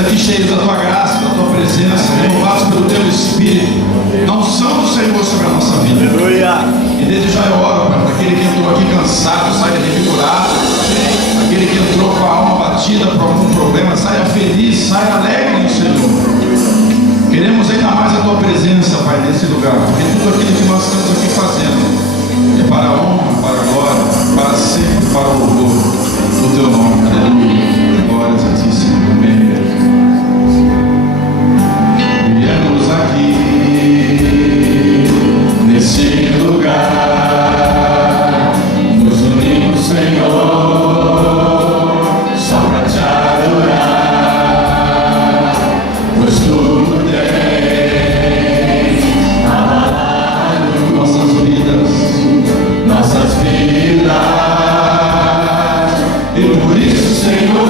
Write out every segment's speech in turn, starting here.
aqui cheios da tua graça, da tua presença, renovados pelo teu Espírito, na unção do Senhor sobre a nossa vida. E desde já eu oro, Pai, para aquele que entrou aqui cansado, saia revigorado, aquele que entrou com a alma batida por algum problema, saia feliz, saia alegre no Senhor. Queremos ainda mais a tua presença, Pai, nesse lugar, porque tudo aquilo que nós estamos aqui fazendo é para a honra, para a glória, para sempre, para o louvor do teu nome. Aleluia. Glórias a ti, Senhor. Amém. Viemos aqui nesse lugar, nos unimos, Senhor, só para te adorar, pois tudo tem abalado nossas vidas, e por isso, Senhor,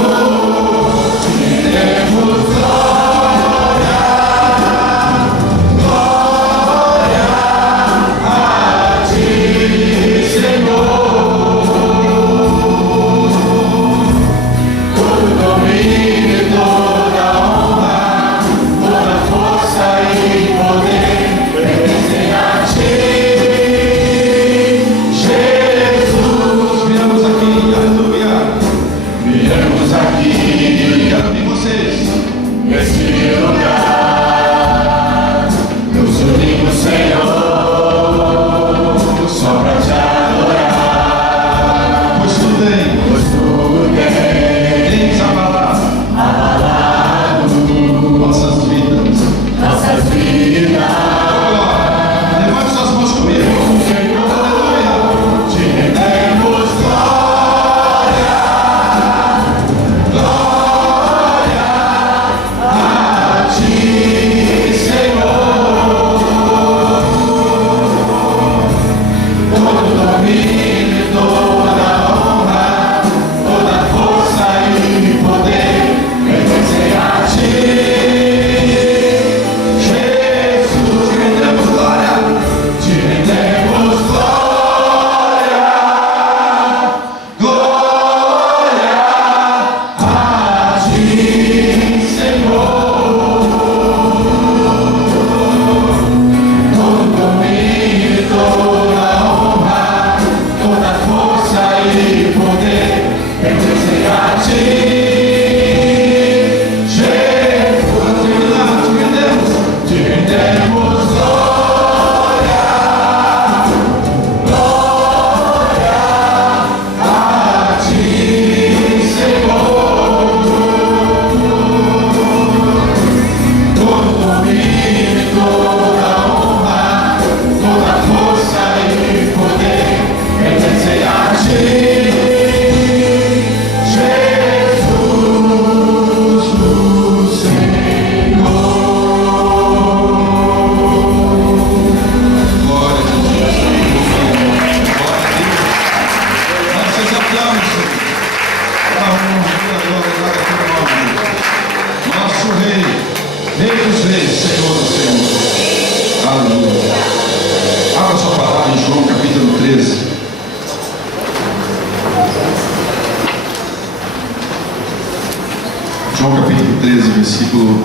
João capítulo 13, versículo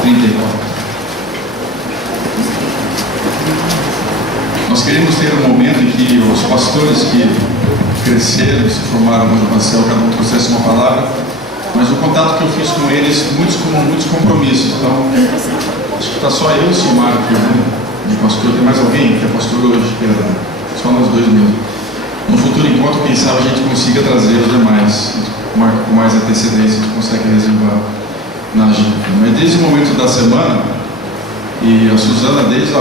34. Nós queremos ter um momento em que os pastores que cresceram, se formaram no Marcel, cada um trouxesse uma palavra, mas o contato que eu fiz com eles, muitos compromissos. Então, acho que está só eu e o Silmar aqui, né? De pastor. Tem mais alguém que é pastor hoje? Só nós dois mesmo. No futuro encontro, quem sabe a gente consiga trazer os demais. Marca com mais antecedência, a gente consegue reservar na agenda. Mas desde o momento da semana, e a Suzana desde do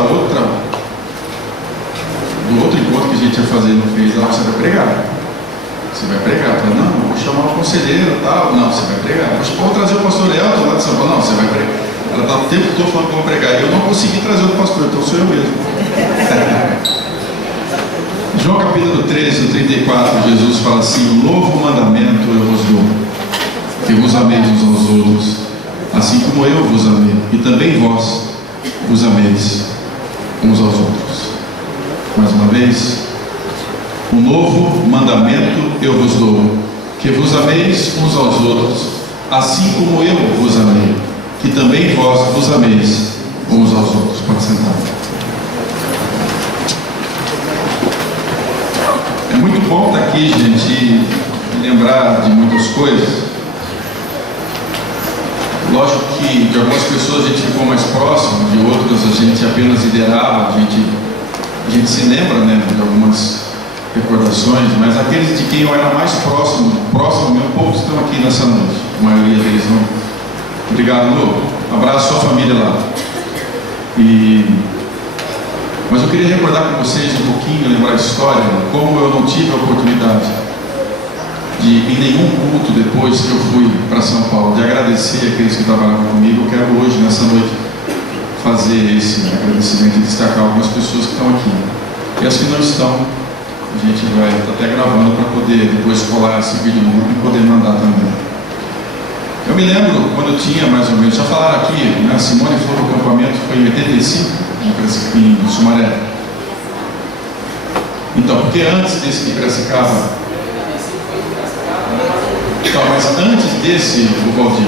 outro encontro que a gente ia fazer no Fez, ela, você vai pregar. Você vai pregar. Eu falei, não, vou chamar o conselheiro e tal. Não, você vai pregar. Vou trazer o pastor Elton lá de São Paulo. Não, você vai pregar. Ela estava o tempo todo falando que eu vou pregar. E eu não consegui trazer o pastor, então sou eu mesmo. João capítulo 13, 34, Jesus fala assim: um novo mandamento eu vos dou, que vos ameis uns aos outros, assim como eu vos amei, e também vós vos ameis uns aos outros. Mais uma vez, um novo mandamento eu vos dou, que vos ameis uns aos outros, assim como eu vos amei, que também vós vos ameis uns aos outros. Pode sentar. É muito bom estar aqui, gente, e lembrar de muitas coisas. Lógico que de algumas pessoas a gente ficou mais próximo, de outras a gente apenas liderava, a gente se lembra, né, de algumas recordações, mas aqueles de quem eu era mais próximo mesmo, poucos estão aqui nessa noite, a maioria deles não. Obrigado, Lu. Abraço a sua família lá. Mas eu queria recordar com vocês um pouquinho, lembrar a história, como eu não tive a oportunidade de, em nenhum culto depois que eu fui para São Paulo, de agradecer aqueles que trabalhavam comigo. Eu quero hoje, nessa noite, fazer esse agradecimento e destacar algumas pessoas que estão aqui. E as que não estão, a gente vai estar até gravando para poder depois colar esse vídeo no grupo e poder mandar também. Eu me lembro quando eu tinha mais ou menos, já falaram aqui, né, a Simone foi no acampamento, foi em 85, em Sumaré. Então, porque antes desse de Piracicaba, então, mas antes desse, o Valdir,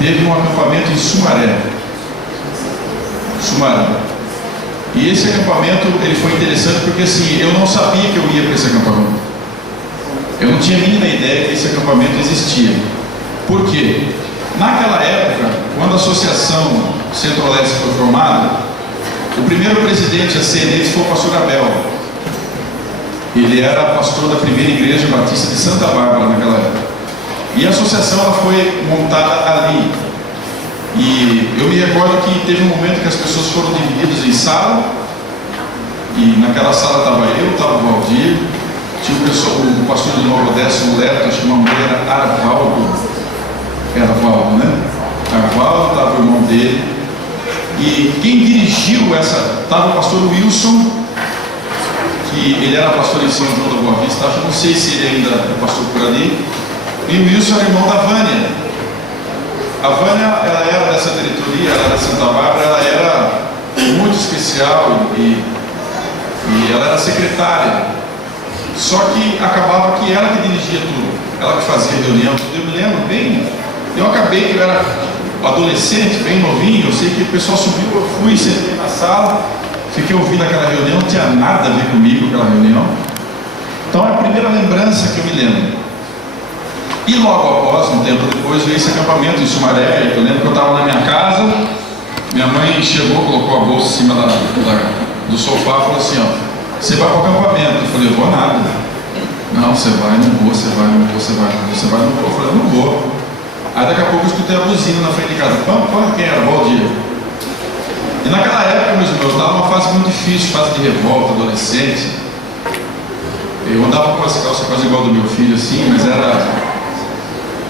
teve um acampamento em Sumaré. E esse acampamento, ele foi interessante porque assim, eu não sabia que eu ia para esse acampamento. Eu não tinha a mínima ideia que esse acampamento existia. Por quê? Naquela época, quando a Associação Centro-Leste foi formada, o primeiro presidente a ser eleito foi o pastor Abel. Ele era pastor da primeira igreja batista de Santa Bárbara naquela época. E a associação ela foi montada ali. E eu me recordo que teve um momento que as pessoas foram divididas em sala. E naquela sala estava eu, estava o Valdir, tinha o pastor de Nova Odessa, o Leto, acho que o nome dele era Arvaldo. Era Valdo, né? Arvaldo, estava o irmão dele. E quem dirigiu essa, estava o pastor Wilson, que ele era pastor em São João da Boa Vista, acho, não sei se ele ainda é pastor por ali. E o Wilson era irmão da Vânia. A Vânia, ela era dessa diretoria, ela era de Santa Bárbara, ela era muito especial e ela era secretária. Só que acabava que ela que dirigia tudo, ela que fazia reunião, tudo. Eu me lembro bem, eu acabei que eu era adolescente, bem novinho, eu sei que o pessoal subiu, eu fui, sentei na sala, fiquei ouvindo aquela reunião, não tinha nada a ver comigo aquela reunião. Então é a primeira lembrança que eu me lembro. E logo após, um tempo depois, veio esse acampamento em Sumaré. Eu lembro que eu estava na minha casa, minha mãe chegou, colocou a bolsa em cima do sofá e falou assim, ó, você vai para o acampamento? Eu falei, eu vou nada. Não, você vai, não vou, você vai, não vou, você vai, você vai, não vou. Eu falei, eu não vou. Aí daqui a pouco eu escutei a buzina na frente de casa. Quem era? Valdir. E naquela época, meus irmãos, eu estava numa fase muito difícil, fase de revolta, adolescente. Eu andava com as calças quase igual do meu filho, assim, mas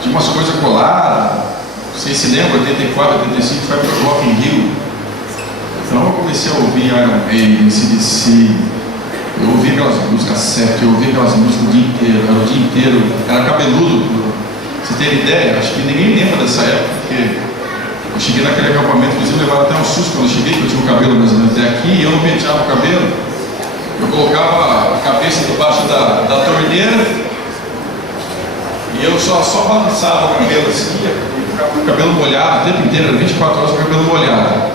tinha umas coisas coladas. Vocês se lembram, 84, 85, foi para o Rock in Rio. Então eu comecei a ouvir Iron Maiden, CDC. Eu ouvi aquelas músicas certas, eu ouvi aquelas músicas o dia inteiro, era cabeludo. Você tem ideia? Acho que ninguém lembra dessa época, porque eu cheguei naquele acampamento, inclusive levaram até um susto quando eu cheguei, porque eu tinha o cabelo mais ou menos até aqui, e eu não penteava o cabelo. Eu colocava a cabeça debaixo da torneira e eu só balançava o cabelo assim, com o cabelo molhado, o tempo inteiro, 24 horas com o cabelo molhado.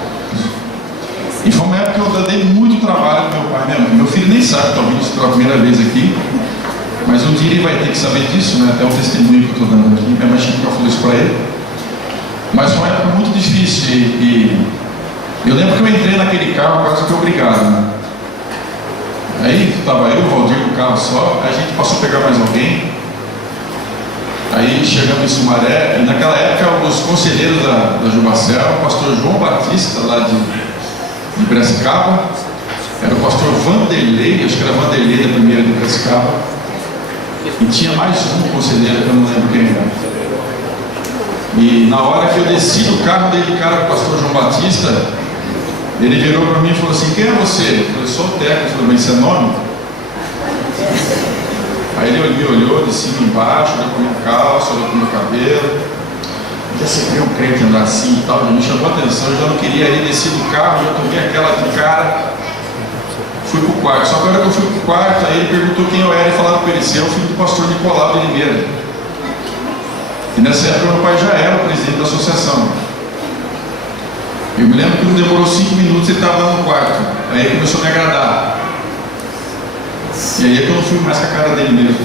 E foi uma época que eu dei muito trabalho pro meu pai. Meu filho nem sabe que estou ouvindo isso pela primeira vez aqui, mas um dia ele vai ter que saber disso, né? Até um testemunho que eu estou dando aqui. Minha mãe chegou e falou isso para ele. Mas foi uma época muito difícil e eu lembro que eu entrei naquele carro quase que obrigado, né? Aí estava eu, o Valdir no carro só, aí a gente passou a pegar mais alguém. Aí chegamos em Sumaré, e naquela época os conselheiros da Jubacel, o pastor João Batista, lá de Piracicaba, era o pastor Vanderlei, acho que era Vanderlei da primeira de Piracicaba, e tinha mais um conselheiro que eu não lembro quem era. E na hora que eu desci do carro dele, cara, com o pastor João Batista, ele virou para mim e falou assim, quem é você? Eu falei, sou o Teco. Eu falei, mas seu nome? Aí ele me olhou de cima e embaixo, olhou para minha calça, olhou para o meu cabelo. Já sempre um crente andar assim e tal, já me chamou a atenção, eu já não queria ir, desci do carro, já tomei aquela de cara. Fui para o quarto, só que na hora que eu fui para o quarto, aí ele perguntou quem eu era e falaram para ele, você é o filho do pastor Nicolau de Limeira. E nessa época meu pai já era o presidente da associação. Eu me lembro que não demorou 5 minutos, ele estava lá no quarto. Aí ele começou a me agradar. E aí é que eu não fui mais com a cara dele mesmo.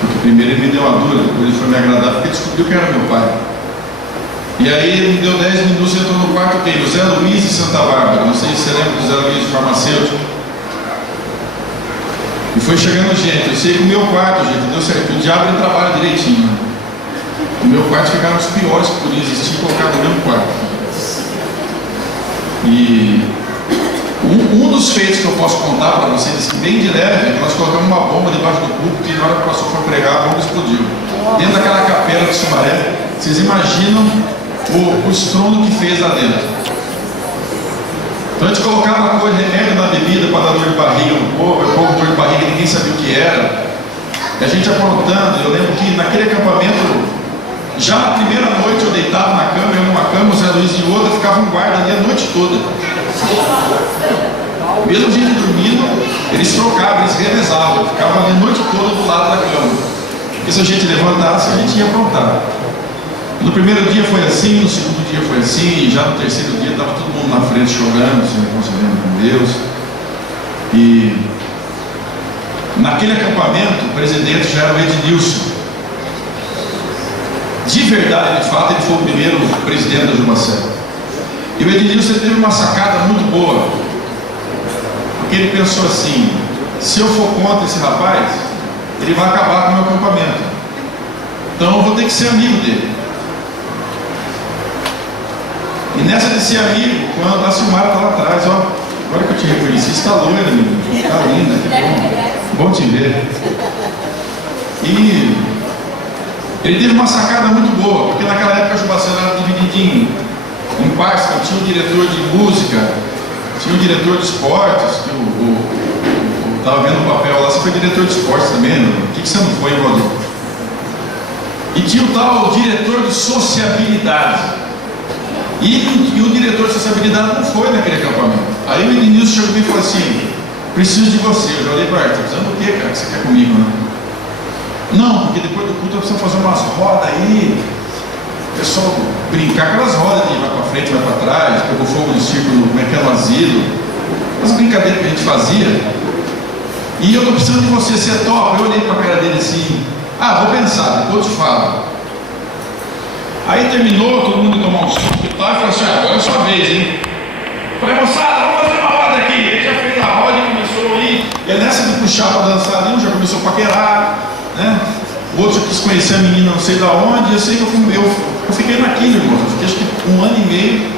Porque primeiro ele me deu uma dura, depois ele foi me agradar porque descobriu que era meu pai. E aí ele me deu 10 minutos e entrou no quarto dele, o Zé Luiz de Santa Bárbara. Não sei se você lembra do Zé Luiz, farmacêutico. E foi chegando gente. Eu sei que o meu quarto, gente, deu certo. O diabo ele trabalha direitinho. O meu quarto ficaram os piores que podia existir colocado no mesmo quarto. E um dos feitos que eu posso contar para vocês, assim, bem de leve, é que nós colocamos uma bomba debaixo do púlpito e na hora que o pastor foi pregar, a bomba explodiu. Dentro daquela capela de Sumaré, vocês imaginam o estrondo que fez lá dentro. Então a gente colocava coisa, remédio na bebida para dar dor de barriga no povo, o povo dor de barriga, ninguém sabia o que era. E a gente aprontando, eu lembro que naquele acampamento, já na primeira noite eu deitava na cama, eu numa cama, o Zé Luiz em outra, ficava um guarda ali a noite toda. Mesmo a gente dormindo, eles trocavam, eles revezavam, ficavam ali a noite toda do lado da cama. Porque se a gente levantasse, a gente ia aprontar. No primeiro dia foi assim, no segundo dia foi assim, e já no terceiro dia estava todo mundo na frente chorando, se reconciliando com Deus. E naquele acampamento, o presidente já era o Ednilson. De verdade, de fato, ele foi o primeiro presidente da Jubacé. E o Ednilson teve uma sacada muito boa, porque ele pensou assim: se eu for contra esse rapaz, ele vai acabar com o meu acampamento. Então eu vou ter que ser amigo dele. E nessa de ser amigo, quando a Silmara está lá atrás, ó, agora que eu te reconheci, você está loira, menina, está linda, que bom te ver. E ele teve uma sacada muito boa, porque naquela época a Jubacé era dividida em partes, tinha um diretor de música, tinha um diretor de esportes, que eu estava vendo o papel lá, você foi diretor de esportes também, não? O que você não foi, Valdir? E tinha o tal diretor de sociabilidade. E o diretor de sociabilidade não foi naquele acampamento. Aí o Ednilson chegou comigo e falou assim: preciso de você. Eu já olhei para ele: tá precisando do quê, cara, que você quer comigo, né? Não, porque depois do culto eu preciso fazer umas rodas aí, o pessoal brincar, aquelas rodas de vai para frente, vai para trás, pegou fogo no círculo, como é que é no asilo, as brincadeiras que a gente fazia. E eu estou precisando de você, você é top. Eu olhei para a cara dele assim: vou pensar, depois eu te falo. Aí terminou, todo mundo tomou um suco e tal, e falou assim: agora é sua vez, hein? Falei: moçada, vamos fazer uma roda aqui. Ele já fez a roda e começou a ir. E nessa de puxar para dançar ali, um já começou a paquerar, né? O outro já quis conhecer a menina não sei da onde. Eu sei que eu fiquei naquilo, irmão. Eu fiquei acho que 1 ano e meio.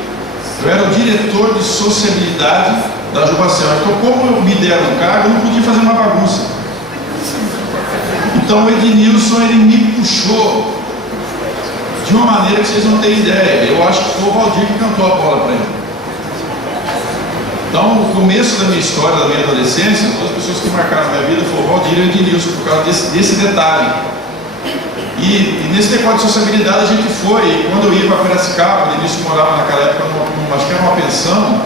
Eu era o diretor de sociabilidade da Jubacé. Então, como eu me deram um cargo, eu não podia fazer uma bagunça. Então o Ednilson, ele me puxou de uma maneira que vocês não têm ideia. Eu acho que foi o Valdir que cantou a bola para ele. Então, no começo da minha história, da minha adolescência, duas pessoas que marcaram a minha vida foram o Valdir e o Ednilson, por causa desse detalhe. E nesse negócio de sociabilidade a gente foi. E quando eu ia para Piracicaba, o Ednilson morava naquela época, acho que era uma pensão,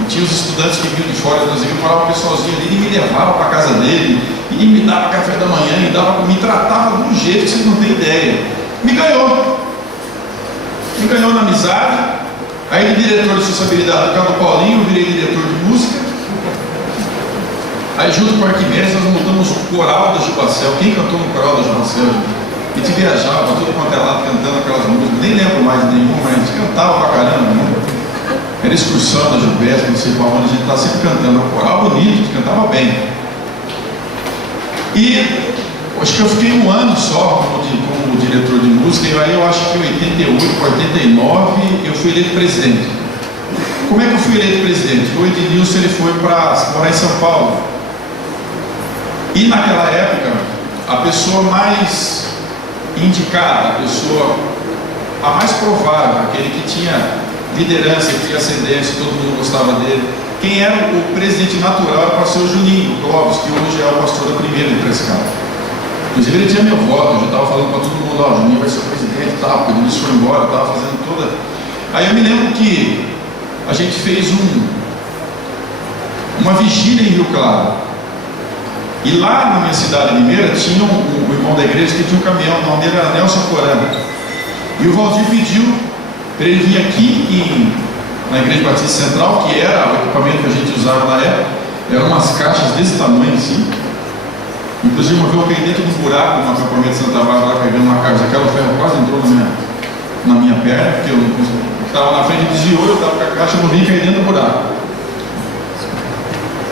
e tinha os estudantes que vinham de fora, inclusive, morava um pessoalzinho ali, ele me levava para a casa dele, e me dava café da manhã, me tratava de um jeito que vocês não têm ideia. Me ganhou na amizade. Aí de diretor de sociabilidade do Carlos Paulinho, eu virei diretor de música. Aí junto com o Arquimedes nós montamos o coral da Jubacé. Quem cantou no coral da Jubacé? A gente viajava para tudo quanto é lado cantando aquelas músicas, nem lembro mais de nenhuma, mas a gente cantava pra caramba, né? Era excursão da Jubesp, não sei para onde, a gente estava sempre cantando. Um coral bonito, a gente cantava bem. E acho que eu fiquei 1 ano só como diretor de música, e aí eu acho que em 88 para 89 eu fui eleito presidente. Como é que eu fui eleito presidente? O Ednilson ele foi para morar em São Paulo. E naquela época, a pessoa mais indicada, a mais provável, aquele que tinha liderança, que tinha ascendência, todo mundo gostava dele, quem era o presidente natural era o pastor Juninho Clóvis, que hoje é o pastor da primeira de Piracicaba. Inclusive ele tinha meu voto, eu já estava falando para todo mundo: ó, o Juninho vai ser o presidente e tal, porque o Ednilson foi embora, estava fazendo toda. Aí eu me lembro que a gente fez uma vigília em Rio Claro. E lá na minha cidade, Limeira, tinha um irmão da igreja que tinha um caminhão, o nome dele era Nelson Corana. E o Valdir pediu para ele vir aqui na Igreja Batista Central, que era o equipamento que a gente usava na época. Eram umas caixas desse tamanho assim. Inclusive uma vez eu caí dentro de um buraco no acampamento de Santa Bárbara, lá carregando uma caixa daquela, o ferro quase entrou na minha perna, porque eu estava na frente, desviou, eu estava com a caixa, eu não vi, caí dentro do buraco.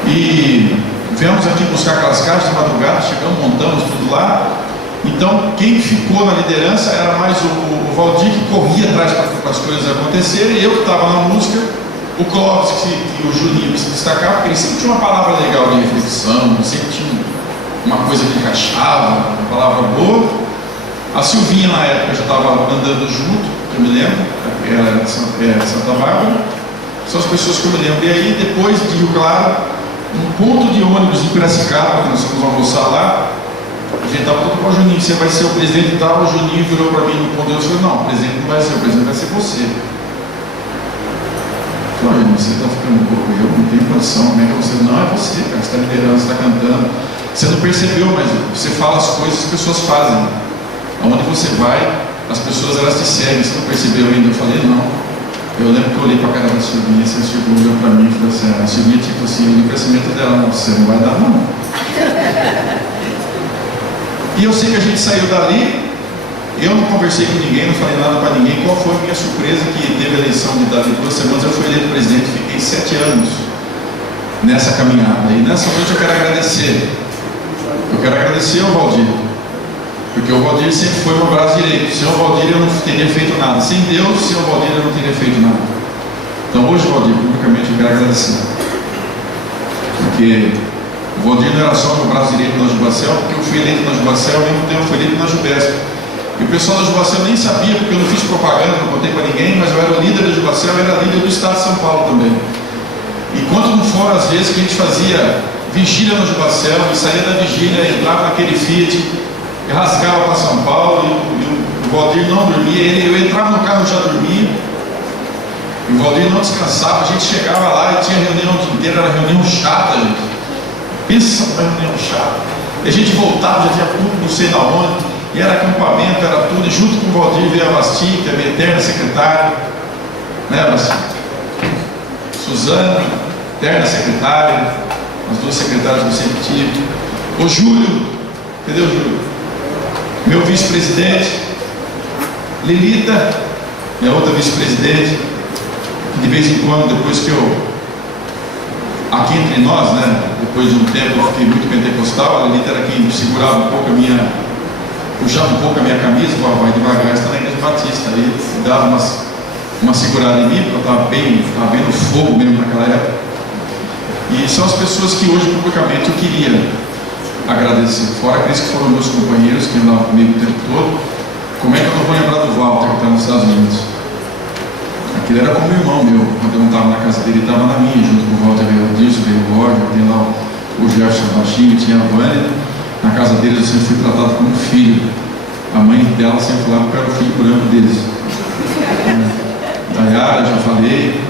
E viemos aqui buscar aquelas caixas de madrugada, chegamos, montamos tudo lá. Então quem ficou na liderança era mais o Valdir, que corria atrás para as coisas acontecerem, e eu que estava na música, o Clóvis e o Juninho se destacavam, porque ele sempre tinha uma palavra legal de reflexão, sempre tinha uma coisa que encaixava, uma palavra boa. A Silvinha na época já estava andando junto, que eu me lembro, era de Santa Bárbara. São as pessoas que eu me lembro. E aí depois de Rio Claro, um ponto de ônibus em Piracicaba, que nós fomos almoçar lá, a gente estava todo com o Juninho, você vai ser o presidente e tal. O Juninho virou para mim no ponto de ônibus e falou: não, o presidente não vai ser, o presidente vai ser você. Eu falei: Juninho, você está ficando um pouco, eu não tenho condição, como é que você? Não, é você, cara, você está liderando, você está cantando. Você não percebeu, mas você fala as coisas que as pessoas fazem. Aonde você vai, as pessoas elas te seguem. Você não percebeu ainda? Eu falei: não. Eu lembro que eu olhei para a cara da Silvinha, assim, a Silvinha olhou para mim e falou assim: a Silvinha, tipo assim, no crescimento dela, não, você não vai dar, não. E eu sei que a gente saiu dali, eu não conversei com ninguém, não falei nada para ninguém. Qual foi a minha surpresa? Que teve a eleição de dali 2 semanas, eu fui eleito presidente, fiquei 7 anos nessa caminhada. E nessa noite eu quero agradecer. Eu quero agradecer ao Valdir, porque o Valdir sempre foi meu braço direito. Sem o Valdir eu não teria feito nada. Sem Deus, sem o Valdir eu não teria feito nada. Então hoje, Valdir, publicamente eu quero agradecer. Porque o Valdir não era só meu braço direito na Jubacel, porque eu fui eleito na Jubacel, ao mesmo tempo eu fui eleito na Jubesp. E o pessoal da Jubacel nem sabia, porque eu não fiz propaganda, não contei para ninguém, mas eu era o líder da Jubacel, eu era líder do estado de São Paulo também. E quanto não foram as vezes que a gente fazia vigília no Jubacel, e saía da vigília, entrava naquele Fiat, e rasgava para São Paulo, e o Valdir não dormia, eu entrava no carro e já dormia, e o Valdir não descansava. A gente chegava lá e tinha reunião o dia inteiro, era reunião chata, gente. Pensa numa reunião chata. E a gente voltava, já tinha tudo, não sei da onde, e era acampamento, era tudo, e junto com o Valdir veio a Basti, que é a minha eterna secretária, né, Basti? Suzana, eterna secretária, as 2 secretárias que eu sempre tive. O Júlio, cadê o Júlio? Meu vice-presidente. Lilita, minha outra vice-presidente, que de vez em quando, depois que eu, aqui entre nós, né, depois de um tempo eu fiquei muito pentecostal, a Lilita era quem segurava um pouco puxava um pouco a minha camisa, falava: vai devagar, está na Igreja Batista. Aí dava uma segurada em mim, porque eu estava bem no fogo mesmo naquela época. E são as pessoas que hoje publicamente eu queria agradecer. Fora aqueles que foram meus companheiros, que andavam comigo o tempo todo. Como é que eu não vou lembrar do Walter, que está nos Estados Unidos? Aquele era como irmão meu. Quando eu não estava na casa dele, ele estava na minha, junto com o Walter. Veio o Dirce, veio o Roger, tem lá o Gerson Baixinho, tinha a Vânia. Na casa deles eu sempre fui tratado como filho. A mãe dela sempre falava que eu era o filho branco deles. Da Yara, já falei.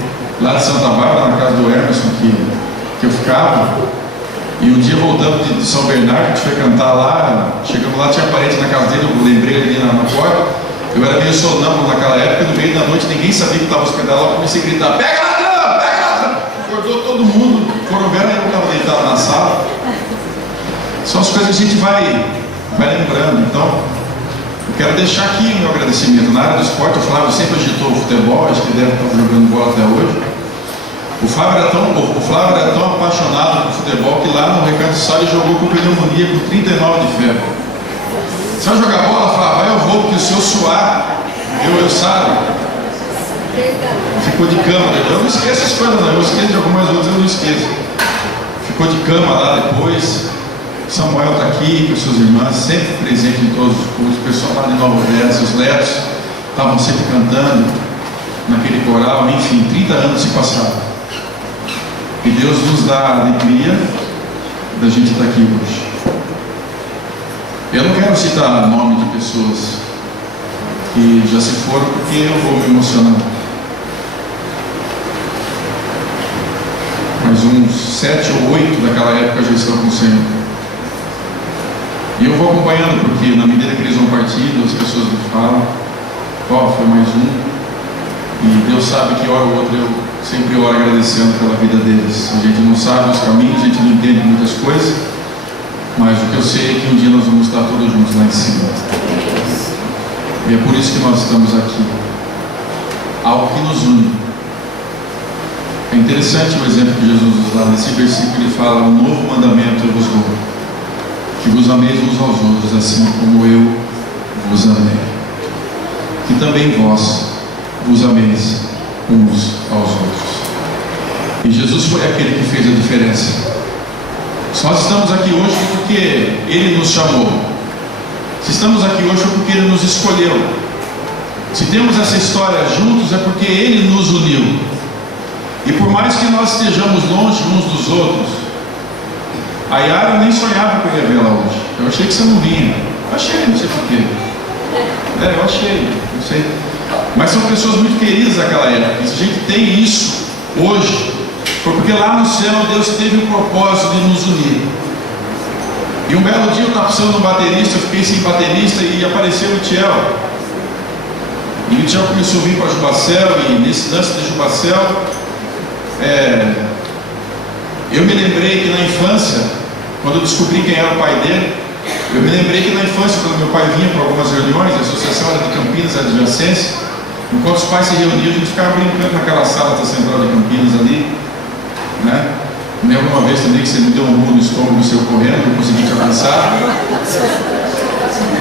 Lá de Santa Bárbara, na casa do Emerson, que eu ficava. E um dia voltamos de São Bernardo, a gente foi cantar lá. Chegamos lá, tinha parente na casa dele, eu lembrei ali na porta. Eu era meio sonâmbulo naquela época, no meio da noite ninguém sabia que estava hospedado lá. Eu comecei a gritar: pega ladrão, pega ladrão! Acordou todo mundo, foram ver, eu estava deitado na sala. São as coisas que a gente vai lembrando. Então, eu quero deixar aqui o meu agradecimento. Na área do esporte, o Flávio sempre agitou o futebol, acho que deve estar jogando bola até hoje. O Flávio era tão apaixonado por futebol que lá no Recanto Sá ele jogou com pneumonia com 39 de febre. Se eu jogar bola, Flávio, eu vou, porque se eu suar, eu saro. Ficou de cama, eu não esqueço as coisas, não. Eu esqueço de algumas outras, eu não esqueço. Ficou de cama lá depois. Samuel está aqui com suas irmãs, sempre presente em todos os cultos. O pessoal lá de Nova Odessa, os Letos, estavam sempre cantando naquele coral. Enfim, 30 anos se passaram. E Deus nos dá a alegria da gente estar aqui hoje. Eu não quero citar nome de pessoas que já se foram, porque eu vou me emocionar. Mas uns 7 ou 8 daquela época já estão com o Senhor. E eu vou acompanhando, porque na medida que eles vão partindo, as pessoas me falam: ó, foi mais um. E Deus sabe que hora ou outra eu sempre oro agradecendo pela vida deles. A gente não sabe os caminhos, a gente não entende muitas coisas, mas o que eu sei é que um dia nós vamos estar todos juntos lá em cima. E é por isso que nós estamos aqui. Algo que nos une. É interessante o exemplo que Jesus nos dá. Nesse versículo ele fala: um novo mandamento eu vos dou, que vos ameis uns aos outros, assim como eu vos amei. Que também vós vos ameis uns aos outros. E Jesus foi aquele que fez a diferença. Se nós estamos aqui hoje é porque Ele nos chamou. Se estamos aqui hoje é porque Ele nos escolheu. Se temos essa história juntos é porque Ele nos uniu. E por mais que nós estejamos longe uns dos outros, a Yara nem sonhava que eu ia vê-la hoje. Eu achei que você não vinha. Eu achei, não sei porquê. Eu achei, não sei. Mas são pessoas muito queridas daquela época. E se a gente tem isso hoje, foi porque lá no céu Deus teve o propósito de nos unir. E um belo dia eu estava precisando de um baterista, eu fiquei sem baterista e apareceu o Tiel. E o Tiel começou a vir para Jubacel, e nesse lance de Jubacel, eu me lembrei que na infância, quando eu descobri quem era o pai dele, eu me lembrei que na infância, quando meu pai vinha para algumas reuniões, a associação era de Campinas, adjacência, enquanto os pais se reuniam, a gente ficava brincando naquela sala da central de Campinas ali, né? Nem alguma vez também que você me deu um murro no estômago, seu correndo, não consegui te avançar,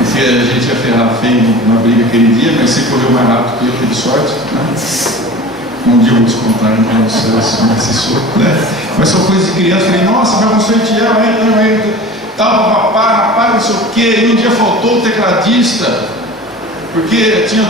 porque a gente ia ferrar feio na briga aquele dia, mas você correu mais rápido que eu, teve sorte, né? Um dia eu vou te contar então esse soco, né? Mas são coisas de criança. Eu falei: nossa, vai você Tiel, tal, rapaz, não sei o quê. E um dia faltou o tecladista, porque tinha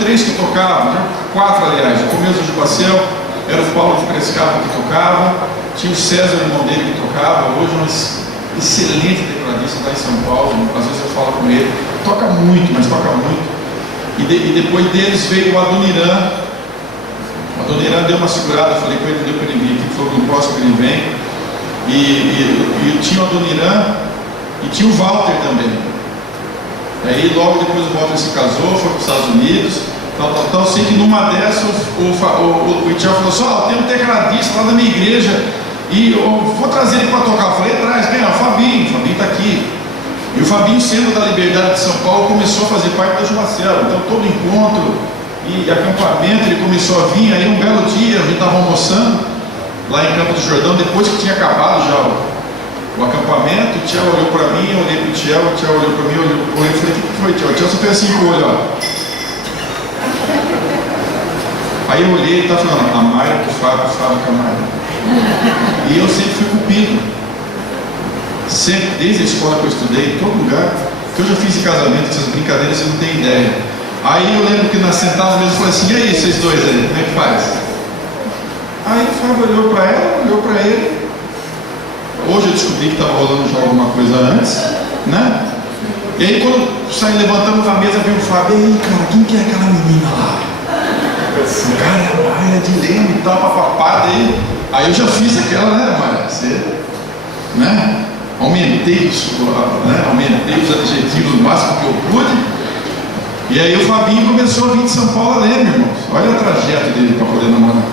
3 que tocavam, né? 4 aliás. No começo do Jubacel era o Paulo de Prescapa que tocava, tinha o César, irmão dele, que tocava. Hoje é um excelente tecladista lá em São Paulo. Às vezes eu falo com ele, toca muito, mas toca muito. E depois deles veio o Adoniran. O Adoniran deu uma segurada, eu falei com ele, deu para ele vir aqui, falou que no próximo ele vem. E tinha o Adoniran e tinha o Walter também. Aí logo depois o Walter se casou, foi para os Estados Unidos, tal. Sei que numa dessas o Tiago falou assim: tem um tecladista lá da minha igreja e eu vou trazer ele para tocar. Eu falei: traz, vem, o Fabinho está aqui. E o Fabinho, sendo da Liberdade de São Paulo, começou a fazer parte da Jubacel. Então todo encontro e acampamento ele começou a vir. Aí um belo dia a gente estava almoçando lá em Campo do Jordão, depois que tinha acabado já o acampamento. O Tiel olhou para mim, eu olhei para o Tiel olhou para mim, eu olhei e falei: o que foi, Tiel? O Tiel só fez assim com o olho, ó. Aí eu olhei e estava falando: a Mayra que o Fábio com a Mayra. E eu sempre fui cupido. Sempre, desde a escola que eu estudei, em todo lugar, que eu já fiz em casamento, essas brincadeiras, você não tem ideia. Aí eu lembro que nós sentávamos mesmo e falei assim: e aí, vocês dois aí, como é que faz? Aí o Fábio olhou para ela, olhou para ele. Hoje eu descobri que estava rolando já alguma coisa antes, né? E aí quando levantamos da mesa, veio o Fábio: e aí, cara, quem que é aquela menina lá? O cara é a Mayra de Leme e tal, papapá dele. Aí eu já fiz aquela, né, Mayra? Você, né? Aumentei os adjetivos o máximo que eu pude. E aí o Fabinho começou a vir de São Paulo a Leme, irmãos. Olha o trajeto dele para poder namorar.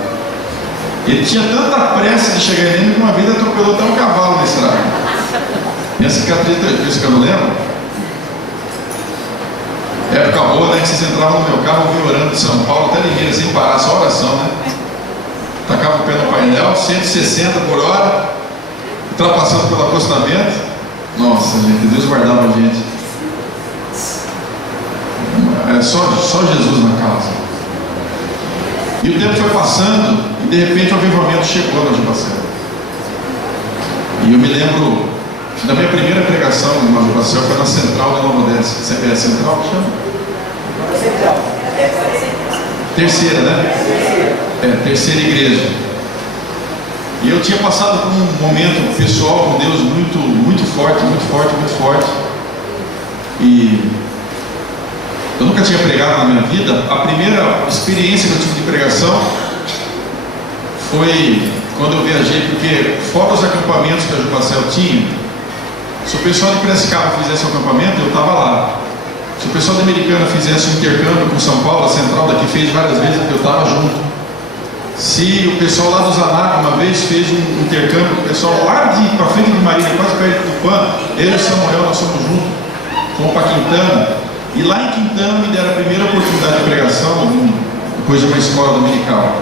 Ele tinha tanta pressa de chegar em Leme que uma vez atropelou até um cavalo na estrada. E a cicatriz que eu não lembro. Época boa, né? Que vocês entravam no meu carro, eu vim orando de São Paulo até Limeira, sem parar, só oração, né? Tacava o pé no painel, 160 por hora, ultrapassando pelo acostamento. Nossa, gente, Deus guardava a gente. É só Jesus na casa. E o tempo foi passando e de repente o avivamento chegou na Jubacel. E eu me lembro da minha primeira pregação na Jubacel foi na Central de Nova Odessa. É Central que chama? Central. Terceira, né? Terceira igreja. E eu tinha passado por um momento pessoal com Deus muito forte. E eu nunca tinha pregado na minha vida. A primeira experiência que eu tive de pregação foi quando eu viajei, porque fora os acampamentos que a Jubacel tinha, Se o pessoal de Piracicaba fizesse o acampamento, eu estava lá. Se o pessoal da Americana fizesse um intercâmbio com São Paulo, a central daqui fez várias vezes, eu estava junto. Se o pessoal lá do Zanaco uma vez fez um intercâmbio com o pessoal lá para frente de Marília, quase perto do Tupã, eu e o Samuel, nós fomos juntos, fomos para Quintana. E lá em Quintana me deram a primeira oportunidade de pregação, depois de uma escola dominical.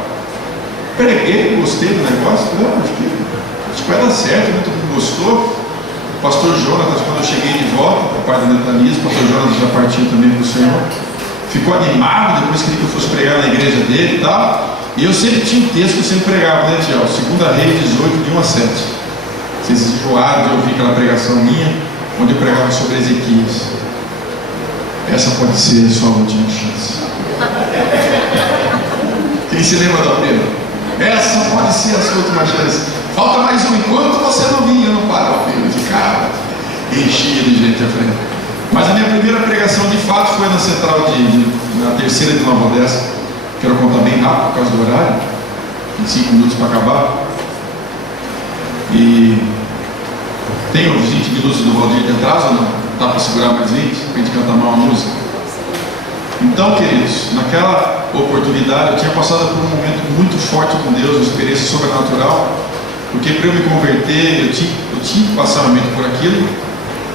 Preguei, gostei do negócio, acho que vai dar certo, todo mundo gostou. O pastor Jonas, quando eu cheguei de volta, por parte da Netanias, o pastor Jonas já partiu também para o Senhor, ficou animado, depois queria que eu fosse pregar na igreja dele e tal. E eu sempre tinha um texto que eu sempre pregava, né, Tiago? 2 Reis 18, de 1 a 7. Vocês enjoaram de ouvir aquela pregação minha, onde eu pregava sobre Ezequias. Essa pode ser a sua última chance. Quem se lembra da primeira? Essa pode ser a sua última chance. Falta mais um, enquanto você não vinha, eu não paro a filha de cara. Enchia de gente à frente. Mas a minha primeira pregação de fato foi na central na terceira de Nova Odessa. Quero contar bem rápido por causa do horário, em 5 minutos para acabar. E tem uns 20 minutos do Valdir de atraso ou não? Dá para segurar mais 20? Para a gente cantar uma música? Então, queridos, naquela oportunidade eu tinha passado por um momento muito forte com Deus, uma experiência sobrenatural, porque para eu me converter eu tinha que passar realmente por aquilo,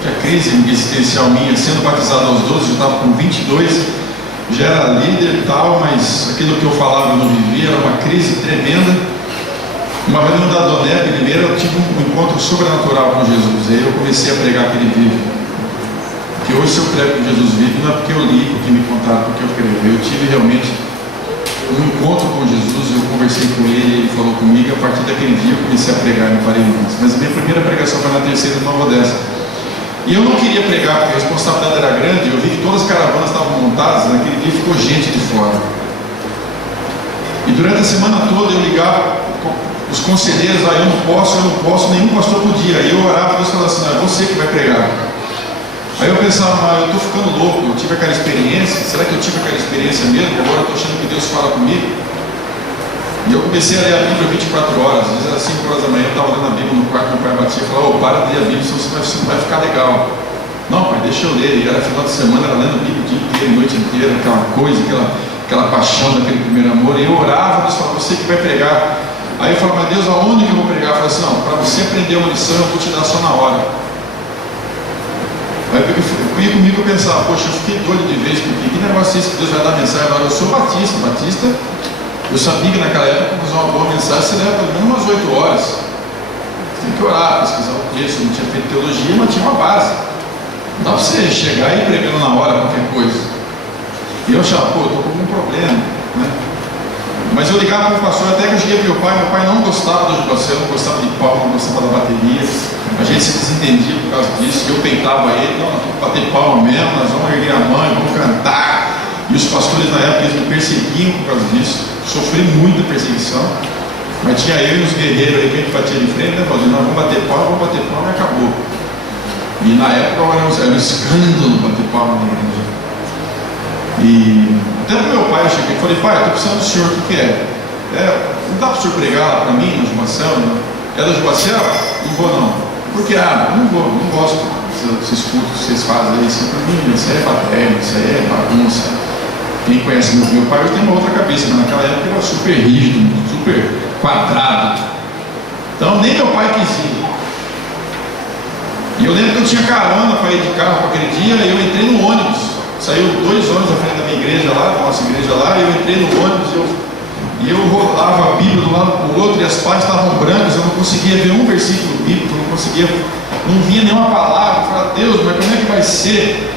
que a crise existencial minha, sendo batizado aos 12, eu estava com 22, já era líder e tal, mas aquilo que eu falava eu não vivia, era uma crise tremenda. Uma reunião da Doneb Limeira, eu tive um encontro sobrenatural com Jesus, e aí eu comecei a pregar que Ele vive. Porque hoje se eu prego que Jesus vive, não é porque eu li, porque me contaram, porque eu escrevi. Eu tive realmente um encontro com Jesus, eu conversei com Ele, Ele falou comigo, e a partir daquele dia eu comecei a pregar e não parei mais. Mas a minha primeira pregação foi na terceira de Nova Odessa. E eu não queria pregar porque a responsabilidade era grande. Eu vi que todas as caravanas estavam montadas. Naquele dia ficou gente de fora. E durante a semana toda eu ligava os conselheiros: eu não posso, nenhum pastor podia. E eu orava, Deus falava assim: é você que vai pregar. Aí eu pensava: eu estou ficando louco, eu tive aquela experiência. Será que eu tive aquela experiência mesmo? Agora eu estou achando que Deus fala comigo. E eu comecei a ler a Bíblia 24 horas, às vezes era 5 horas da manhã, eu estava lendo a Bíblia no quarto, meu pai batia e falava: para de ler a Bíblia, senão você não vai ficar legal. Não, pai, deixa eu ler. E era final de semana, era lendo a Bíblia o dia inteiro, a noite inteira, aquela coisa, aquela paixão daquele primeiro amor. E eu orava, Deus falava: você que vai pregar. Aí eu falava: mas Deus, aonde que eu vou pregar? Eu falei assim: não, para você aprender uma lição, eu vou te dar só na hora. Aí eu ia comigo, eu pensava: poxa, eu fiquei doido de vez, porque que negócio é esse que Deus vai dar mensagem agora? Eu sou batista. Eu sabia que naquela época, para usar uma boa mensagem, você leva pelo menos umas 8 horas. Você tem que orar, pesquisar o texto. Eu não tinha feito teologia, mas tinha uma base. Não dá para você chegar e ir pregando na hora qualquer coisa. E eu achava: eu estou com algum problema, né? Mas eu ligava para o pastor, até que eu cheguei para meu pai não gostava da Jubacel, não gostava de palma, não gostava da bateria. A gente se desentendia por causa disso. Eu peitava ele: não, nós vamos bater palma mesmo, nós vamos erguer a mão, vamos cantar. E os pastores na época, eles me perseguiam por causa disso. Sofri muita perseguição. Mas tinha eu e os guerreiros aí que a gente batia de frente, né, falando: nós vamos bater palma e acabou. E na época era um escândalo bater palma na igreja. E até pro meu pai eu cheguei e falei: pai, eu estou precisando do senhor, o que é? Não dá para o senhor pregar lá para mim, na Jubacel? É da Jubacel? Não vou não. Por que? Não vou, não gosto desses cultos que vocês fazem aí. Isso para mim, isso aí é baderna, isso aí é bagunça. Quem conhece meu pai hoje tem uma outra cabeça, mas naquela época ele era super rígido, super quadrado. Então nem meu pai quis ir. E eu lembro que eu tinha carona para ir de carro para aquele dia, e eu entrei no ônibus. Saiu 2 ônibus à frente da minha igreja lá, da nossa igreja lá, e eu entrei no ônibus e eu rolava a Bíblia de um lado para o outro, e as páginas estavam brancas, eu não conseguia ver um versículo bíblico, não via nenhuma palavra. Eu falava: Deus, mas como é que vai ser?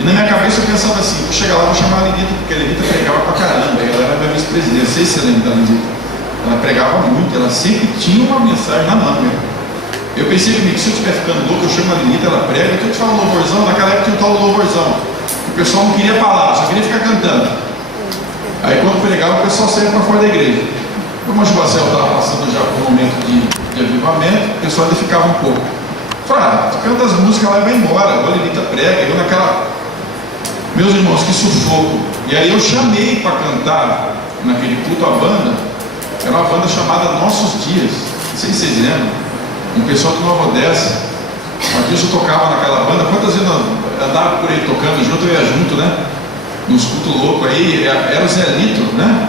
E na minha cabeça eu pensava assim: vou chegar lá, vou chamar a Lenita, porque a Lenita pregava pra caramba. Ela era minha vice-presidente, não sei se você lembra da Lenita. Ela pregava muito, ela sempre tinha uma mensagem na mão. Eu pensei comigo: se eu estiver ficando louco, eu chamo a Lenita, ela prega. Então eu te falo louvorzão. Naquela época tinha um tal louvorzão, o pessoal não queria palavra, só queria ficar cantando. Aí quando pregava, o pessoal saía para fora da igreja. Como a Jubacel estava passando já por um momento de avivamento, o pessoal ainda ficava um pouco. Falei: canta as músicas lá e vai embora. A Lenita prega. Eu naquela... Meus irmãos, que sufoco. E aí eu chamei para cantar naquele culto a banda. Era uma banda chamada Nossos Dias. Não sei se vocês lembram. Um pessoal de Nova Odessa. O Adilson tocava naquela banda. Quantas vezes nós andava por aí tocando junto, eu ia junto, né? Nos cultos loucos aí, era o Zé Lito, né?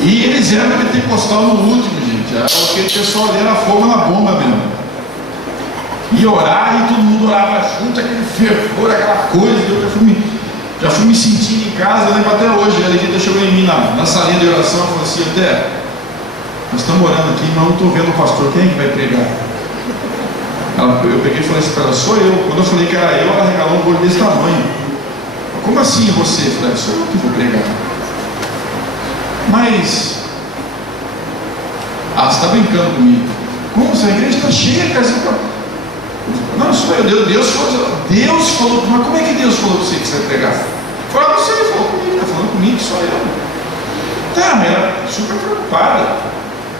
E eles eram pentecostal no último, gente. Aquele pessoal ali era fogo na bomba mesmo. E orar, e todo mundo orava junto, aquele fervor, aquela coisa. Eu já fui me sentindo em casa, eu lembro até hoje. A Leguita chegou em mim na salinha de oração e falou assim: até, nós estamos orando aqui, mas não estou vendo o pastor, quem é que vai pregar? Eu peguei e falei assim para ela: sou eu. Quando eu falei que era eu, ela regalou um olho desse tamanho. Como assim você? Eu falei: sou eu que vou pregar. Mas, você está brincando comigo? Como? A igreja está cheia, cara. Não, sou eu. Deus falou. Mas como é que Deus falou para você que você vai pregar? Falou: você falou comigo, está falando comigo, sou eu. Tá, ela super preocupada.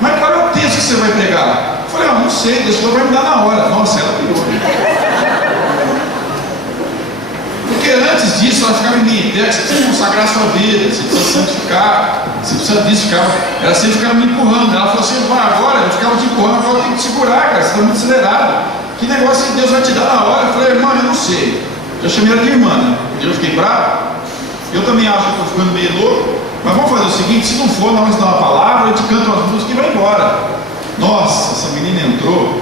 Mas qual é o texto que você vai pregar? Eu falei: não sei, Deus falou, vai me dar na hora. Nossa, ela pirou. Porque antes disso ela ficava em mim: você precisa consagrar a sua vida, você precisa santificar, você precisa disso. Ela sempre ficava me empurrando. Ela falou assim: agora, eu ficava te empurrando, agora eu tenho que te segurar, cara, você está muito acelerado. Que negócio que Deus vai te dar na hora? Eu falei: irmã, eu não sei. Já chamei ela de irmã, né? Eu fiquei bravo. Eu também acho que estou ficando meio louco. Mas vamos fazer o seguinte: se não for, nós vamos dar uma palavra, eu te canto umas músicas e vai embora. Nossa, essa menina entrou.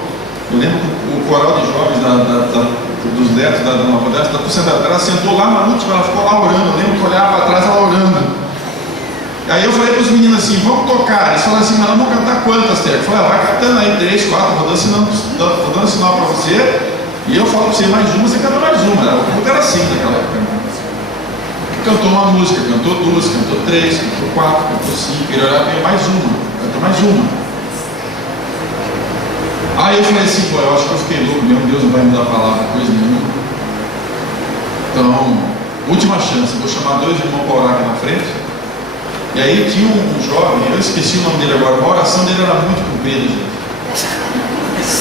Eu lembro que o coral de jovens dos netos da Nova Odessa, ela sentou lá na última, ela ficou lá orando. Eu lembro que eu olhava para trás, ela orando. Aí eu falei para os meninos assim: vamos tocar. Eles falaram assim: mas nós vamos cantar quantas, Té? Eu falei: vai cantando aí, 3, 4, vou dando sinal para você. E eu falo para você mais uma, você canta mais uma. O culto era assim naquela época. Cantou uma música, cantou 2, cantou 3, cantou 4, cantou 5. Ele olhava: veio mais uma, cantou mais uma. Aí eu falei assim: pô, eu acho que eu fiquei louco mesmo, Deus não vai me dar a palavra, coisa nenhuma. Então, última chance, vou chamar 2 irmãos para orar aqui na frente. E aí tinha um jovem, eu esqueci o nome dele agora, a oração dele era muito comprida, gente.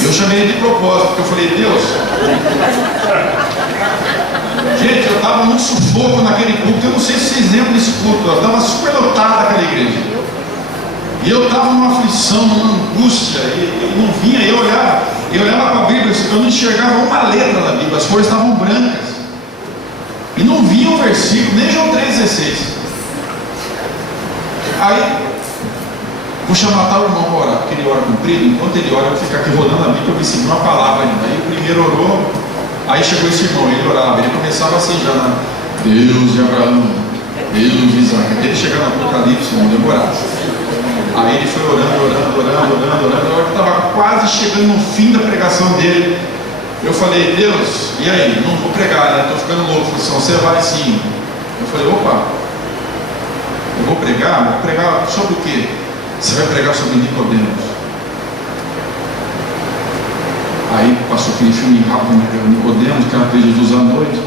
Eu chamei ele de propósito, porque eu falei: Deus, gente, eu estava num sufoco naquele culto. Eu não sei se vocês lembram desse culto, eu estava super lotado daquela igreja. E eu estava numa aflição, numa angústia, e não vinha. Eu olhava para a Bíblia, eu não enxergava uma letra da Bíblia, as cores estavam brancas. E não vinha um versículo, nem João 3,16. Aí, vou chamar tal irmão para orar, porque ele ora comprido. Enquanto ele ora, eu vou ficar aqui rodando a Bíblia para ver se viu uma palavra ainda. Aí o primeiro orou, aí chegou esse irmão, ele orava, ele começava assim já, né? Deus de Abraão, Deus de Isaac. Até ele chegar no Apocalipse, não demorava. Aí ele foi orando. A hora que estava quase chegando no fim da pregação dele, eu falei: Deus, e aí? Não vou pregar, né? Estou ficando louco. Ele falou assim: você vai sim. Eu falei: opa, eu vou pregar sobre o quê? Você vai pregar sobre Nicodemos. Aí passou aquele filme rápido, Nicodemos, que era ter Jesus à noite,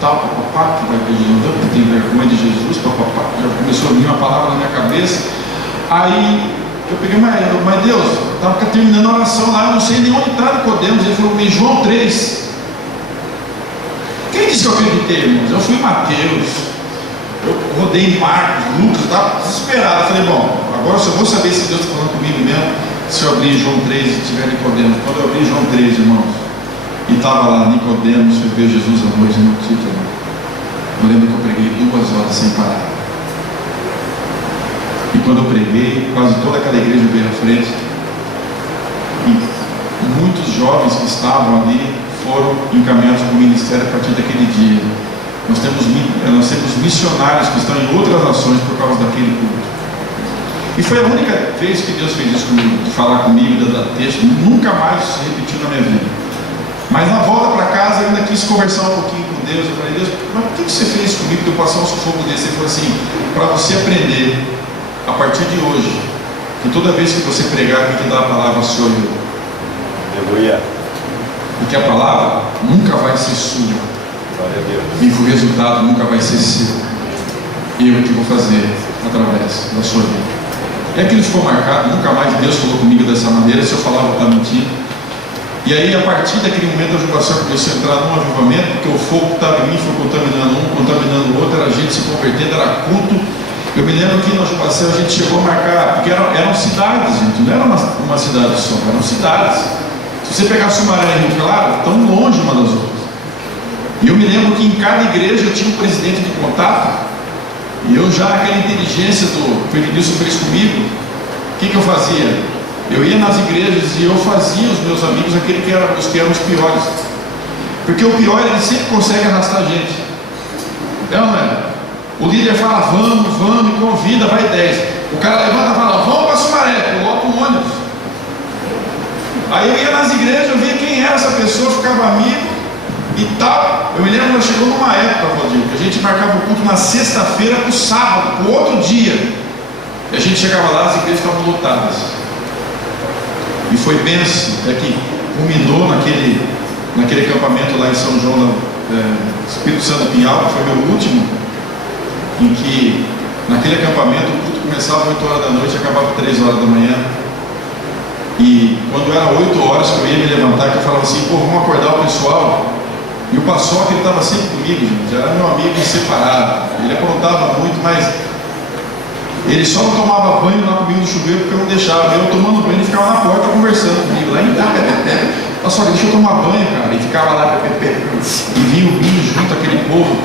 tal, papapá, que vai ter Jesus à noite, que tem vergonha de Jesus, papapá. Já começou a vir uma palavra na minha cabeça. Aí eu peguei: mas Deus, estava terminando a oração lá, eu não sei nem onde está Nicodemos. Ele falou: em João 3. Quem disse que eu acreditei, irmãos? Eu fui em Mateus, eu rodei em Marcos, Lucas, estava desesperado. Eu falei: bom, agora eu só vou saber se Deus está falando comigo mesmo se eu abrir João 3 e tiver Nicodemos. Quando eu abri João 3, irmãos, e estava lá Nicodemos, foi ver Jesus à noite no título. Eu lembro que eu preguei 2 horas sem parar. E quando eu preguei, quase toda aquela igreja veio à frente. E muitos jovens que estavam ali foram encaminhados para o ministério a partir daquele dia. Nós temos missionários que estão em outras nações por causa daquele culto. E foi a única vez que Deus fez isso comigo, de falar comigo, de dar texto. Nunca mais se repetiu na minha vida. Mas na volta para casa eu ainda quis conversar um pouquinho com Deus. Eu falei: Deus, mas por que você fez comigo que eu passar um sufoco desse? Ele falou assim: para você aprender a partir de hoje, que toda vez que você pregar, quem te dá a palavra sou eu. Aleluia. Porque a palavra nunca vai ser sua. Glória a Deus. E o resultado nunca vai ser seu. Eu que vou fazer através da sua vida. E aquilo ficou marcado, nunca mais Deus falou comigo dessa maneira. Se eu falar, eu vou estar mentindo. E aí, a partir daquele momento, a jubilação começou a entrar num avivamento, porque o fogo que estava em mim foi contaminando um, contaminando o outro, era gente se convertendo, era culto. Eu me lembro que na jubilação a gente chegou a marcar, porque eram cidades, gente, não era uma cidade só, eram cidades. Se você pegar Sumaré e Rio Claro, estão longe uma das outras. E eu me lembro que em cada igreja eu tinha um presidente de contato, e eu já, aquela inteligência do que o Edilson fez comigo, o que eu fazia? Eu ia nas igrejas e eu fazia os meus amigos aqueles que eram os piores. Porque o pior, ele sempre consegue arrastar a gente. Não é? O líder fala, vamos, me convida, vai 10. O cara levanta e fala, vamos para Sumaré, coloca um ônibus. Aí eu ia nas igrejas, eu via quem era essa pessoa, ficava amigo e tal. Eu me lembro que chegou numa época, Valdir, que a gente marcava o culto na sexta-feira para o sábado, para o outro dia. E a gente chegava lá, as igrejas estavam lotadas. E foi bênção, até que culminou naquele acampamento lá em São João, Espírito Santo Pinhal, que foi meu último, em que naquele acampamento o culto começava às 8 horas da noite e acabava às 3 horas da manhã. E quando era 8 horas que eu ia me levantar, que eu falava assim, vamos acordar o pessoal. E o pastor, que ele estava sempre comigo, gente, era meu amigo inseparável. Ele aprontava muito, mas ele só não tomava banho lá comigo no chuveiro porque eu não deixava. Eu tomando banho, ele ficava na porta conversando comigo, lá em Itaca. Pastor, deixa eu tomar banho, cara. E ficava lá, e vinha o vinho junto, aquele povo.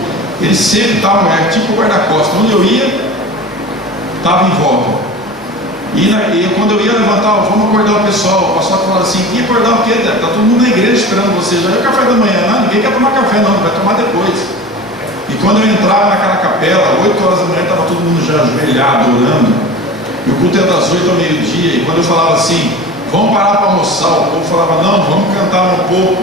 Ele sempre estava, tipo guarda-costas. Onde eu ia, estava em volta. E quando eu ia levantar, vamos acordar o pessoal, o pastor falava assim, que acordar o quê? Está todo mundo na igreja esperando você, já é o café da manhã. Não, ninguém quer tomar café não, vai tomar depois. E quando eu entrava naquela capela, 8 horas da manhã, estava todo mundo já ajoelhado, orando. E o culto era das 8 ao meio-dia. E quando eu falava assim, vamos parar para almoçar, o povo falava, não, vamos cantar um pouco.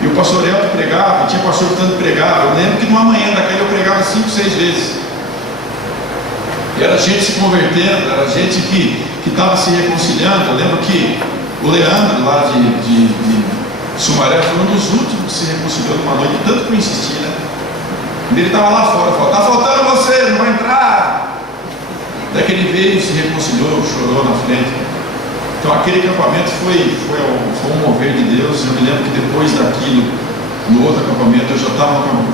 E o pastor Elton pregava, tinha pastor que tanto pregava. Eu lembro que numa manhã daquela eu pregava 5, 6 vezes. E era gente se convertendo, era gente que estava se reconciliando. Eu lembro que o Leandro, lá de Sumaré, foi um dos últimos que se reconciliou numa noite, tanto que eu insisti, né? Ele estava lá fora, falou, está faltando você, não vai entrar. Até que ele veio, se reconciliou, chorou na frente. Então aquele acampamento foi um mover de Deus. Eu me lembro que depois daquilo, no outro acampamento, eu já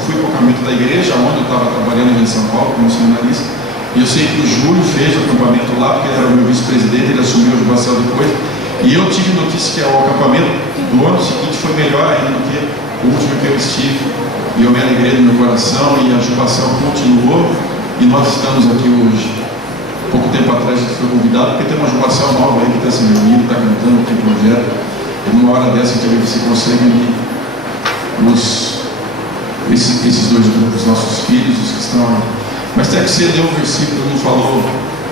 fui para o acampamento da igreja, onde eu estava trabalhando em São Paulo como seminarista. E eu sei que o Júlio fez o acampamento lá, porque ele era o meu vice-presidente, ele assumiu o Jubacel depois. E eu tive notícia que o acampamento do ano seguinte foi melhor ainda do que o último que eu estive. E eu me alegrei no meu coração, e a Jubacel continuou, e nós estamos aqui hoje. Pouco tempo atrás a gente foi convidado, porque tem uma Jubacel nova aí que está se reunindo, está cantando, tem projeto. E numa hora dessa a gente vai ver se consegue unir esses dois grupos, nossos filhos, os que estão aí. Mas até que você deu um versículo, não falou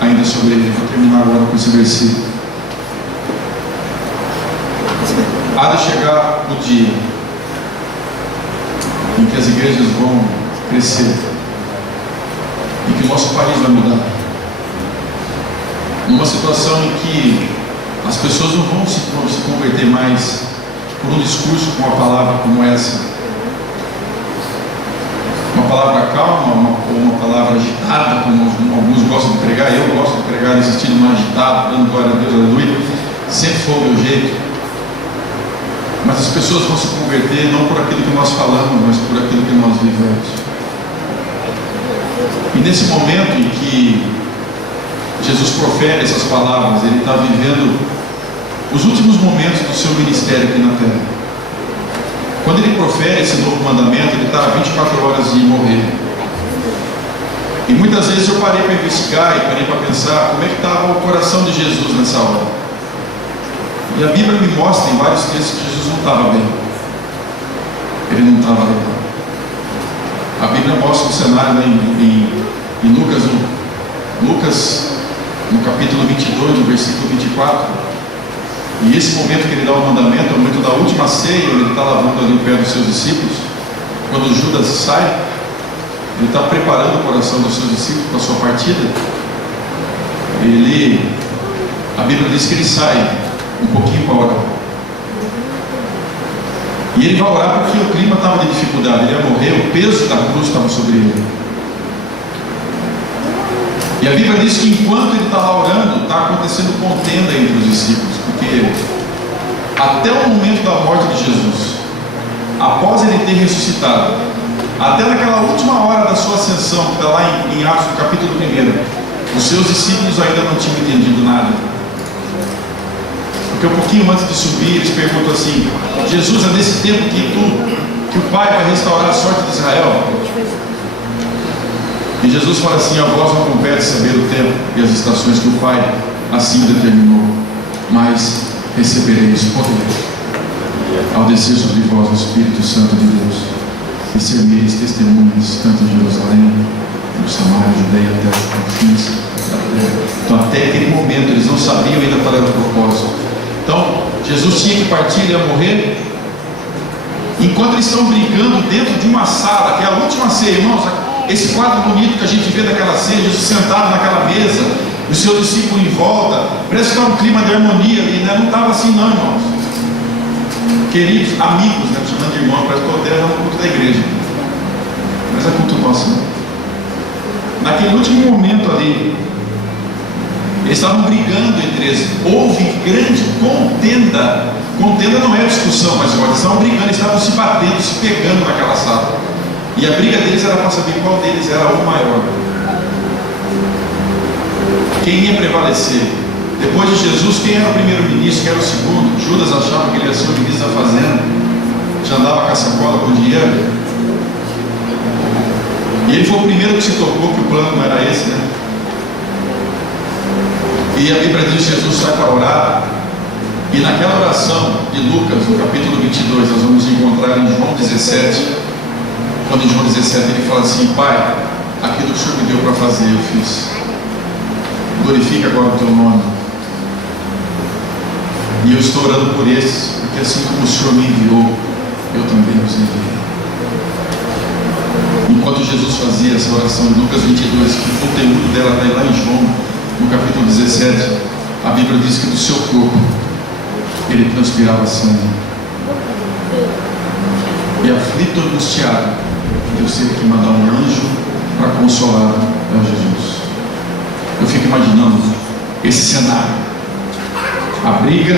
ainda sobre ele. Vou terminar agora com esse versículo. Há de chegar o dia em que as igrejas vão crescer e que o nosso país vai mudar. Numa situação em que as pessoas não vão se converter mais por um discurso com uma palavra como essa. Uma palavra calma, ou uma palavra agitada, como alguns gostam de pregar. Eu gosto de pregar nesse estilo mais agitado, dando glória a Deus, aleluia. Sempre foi o meu jeito. Mas as pessoas vão se converter não por aquilo que nós falamos, mas por aquilo que nós vivemos. E nesse momento em que Jesus profere essas palavras, ele está vivendo os últimos momentos do seu ministério aqui na terra. Quando ele profere esse novo mandamento, ele está a 24 horas de morrer. E muitas vezes eu parei para investigar e parei para pensar como é que estava o coração de Jesus nessa hora. E a Bíblia me mostra em vários textos que Jesus não estava bem. Ele não estava legal. A Bíblia mostra o cenário em Lucas 1. Lucas, no capítulo 22, no versículo 24. E esse momento que ele dá o mandamento, é o momento da última ceia, ele está lavando ali o pé dos seus discípulos. Quando Judas sai, ele está preparando o coração dos seus discípulos para a sua partida. A Bíblia diz que ele sai um pouquinho para orar. E ele vai orar porque o clima estava de dificuldade, ele ia morrer, o peso da cruz estava sobre ele. E a Bíblia diz que enquanto ele está lá orando, está acontecendo contenda entre os discípulos, porque até o momento da morte de Jesus, após ele ter ressuscitado, até naquela última hora da sua ascensão, que está lá em Atos, no capítulo 1, os seus discípulos ainda não tinham entendido nada. Porque um pouquinho antes de subir, eles perguntam assim: Jesus, é nesse tempo que o Pai vai restaurar a sorte de Israel? E Jesus fala assim: a vós não compete saber o tempo e as estações que o Pai assim determinou, mas recebereis poder ao descer sobre vós o Espírito Santo de Deus, e sereis testemunhas tanto em Jerusalém, no Samaria, Judeia, até os confins da terra. Então, até aquele momento, eles não sabiam ainda qual era o propósito. Então, Jesus tinha que partir, ele ia morrer. Enquanto eles estão brincando dentro de uma sala, que é a última ceia, irmãos, esse quadro bonito que a gente vê daquela ceia, Jesus sentado naquela mesa, os seus discípulos em volta, parece que estava um clima de harmonia ali, né? Não estava assim não, irmãos. Queridos, amigos, né? Chamando de irmãos, parece que eu é um culto da igreja, mas é culto nosso, né? Naquele último momento ali, eles estavam brigando entre eles, houve grande contenda. Contenda não é discussão, mas eles estavam brigando, eles estavam se batendo, se pegando naquela sala. E a briga deles era para saber qual deles era o maior, quem ia prevalecer. Depois de Jesus, quem era o primeiro-ministro, quem era o segundo? Judas achava que ele ia ser o ministro da fazenda, já andava com a sacola com dinheiro, e ele foi o primeiro que se tocou que o plano não era esse, né? E a Bíblia diz que Jesus sai para orar, e naquela oração de Lucas, no capítulo 22, nós vamos encontrar em João 17, quando em João 17 ele fala assim: Pai, aquilo que o Senhor me deu para fazer, eu fiz. Glorifica agora o teu nome. E eu estou orando por esses, porque assim como o Senhor me enviou, eu também os enviei. Enquanto Jesus fazia essa oração em Lucas 22, que o conteúdo dela está lá em João, no capítulo 17, a Bíblia diz que do seu corpo ele transpirava sangue. E aflito, angustiado, Deus teve que mandar um anjo para consolar a Jesus. Eu fico imaginando esse cenário, a briga,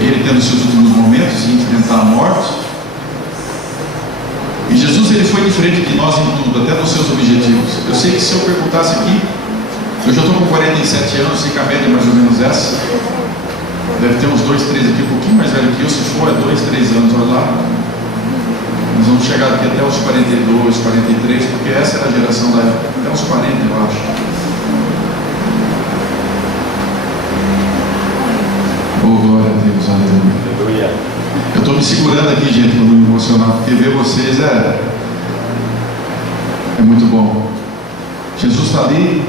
ele tendo seus últimos momentos de enfrentar a morte, e Jesus ele foi diferente de nós em tudo, até nos seus objetivos. Eu sei que se eu perguntasse aqui, eu já estou com 47 anos, sei que a média é mais ou menos essa, deve ter uns 2, 3 aqui, um pouquinho mais velho que eu, se for é 2, 3 anos, olha lá. Nós vamos chegar aqui até os 42, 43, porque essa era a geração da época, até os 40 eu acho. Oh, glória a Deus, aleluia. Eu estou me segurando aqui, gente, para não me emocionar, porque ver vocês é muito bom. Jesus está ali,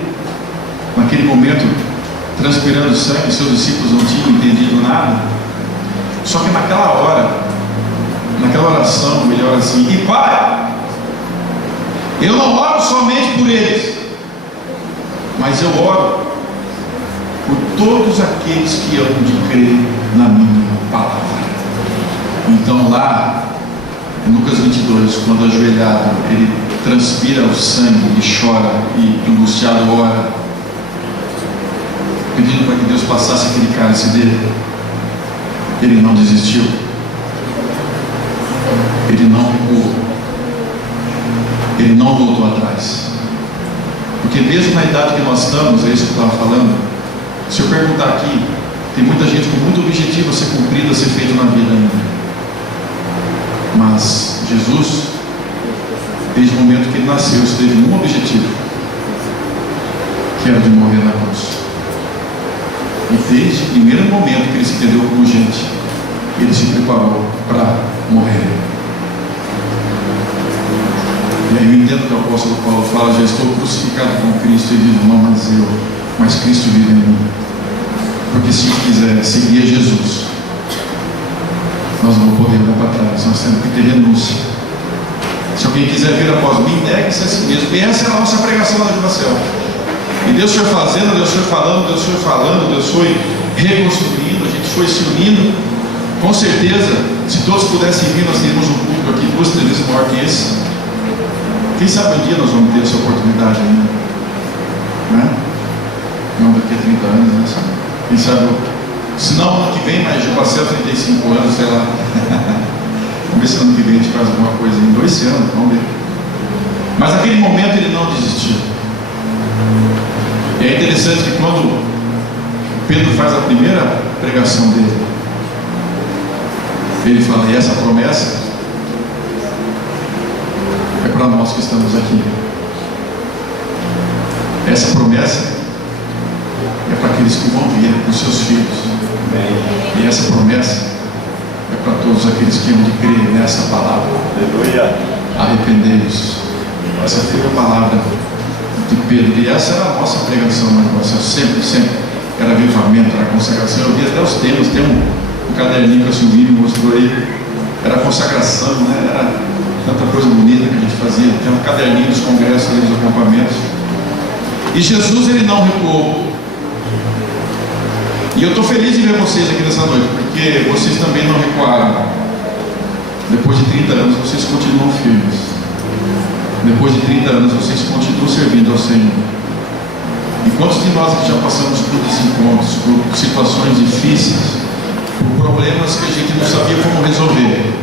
naquele momento, transpirando sangue, seus discípulos não tinham entendido nada. Só que naquela hora, naquela oração, ele ora assim: e Pai, eu não oro somente por eles, mas eu oro por todos aqueles que hão de crer na minha palavra. Então lá, em Lucas 22, quando ajoelhado, ele transpira o sangue e chora, e angustiado ora, pedindo para que Deus passasse aquele cálice dele. Ele não desistiu, ele não recuou, ele não voltou atrás, porque mesmo na idade que nós estamos, é isso que eu estava falando, se eu perguntar aqui, tem muita gente com muito objetivo a ser cumprido, a ser feito na vida ainda, mas Jesus, desde o momento que ele nasceu, teve um objetivo, que era de morrer na cruz. E desde o primeiro momento que ele se entendeu como gente, ele se preparou para morrer. E aí eu entendo que o apóstolo Paulo fala: já estou crucificado com Cristo, e diz: não, mas Cristo vive em mim. Porque se eu quiser seguir a Jesus, nós não vamos poder olhar para trás, nós temos que ter renúncia. Se alguém quiser vir após mim, negue-se a si mesmo. E essa é a nossa pregação na Jubacel. E Deus foi fazendo, Deus foi falando, Deus foi falando, Deus foi reconstruindo, a gente foi se unindo. Com certeza, se todos pudessem vir, nós teríamos um público aqui 2, 3 vezes maior que esse. Quem sabe um dia nós vamos ter essa oportunidade ainda, né? Não daqui a 30 anos, né? Quem sabe, se não ano que vem, mas Jubacel 35 anos, sei lá. Vamos ver se ano que vem a gente faz alguma coisa ainda, esse ano, vamos ver. Mas naquele momento ele não desistiu. E é interessante que quando Pedro faz a primeira pregação dele. Ele fala, e essa promessa é para nós que estamos aqui. Essa promessa é para aqueles que vão vir com seus filhos. E essa promessa é para todos aqueles que hão de crer nessa palavra. Aleluia. Arrependei-vos. Essa foi a palavra de Pedro. E essa era a nossa pregação na nossa. Sempre era avivamento, era consagração. Eu vi até os temas. Tem um caderninho que a Silvia me mostrou aí. Era consagração, né? Era tanta coisa bonita que a gente fazia. Tem um caderninho dos congressos, dos acampamentos. E Jesus, ele não recuou. E eu estou feliz de ver vocês aqui nessa noite, porque vocês também não recuaram. Depois de 30 anos, vocês continuam firmes. Depois de 30 anos, vocês continuam servindo ao Senhor. E quantos de nós que já passamos por desencontros, por situações difíceis, por problemas que a gente não sabia como resolver,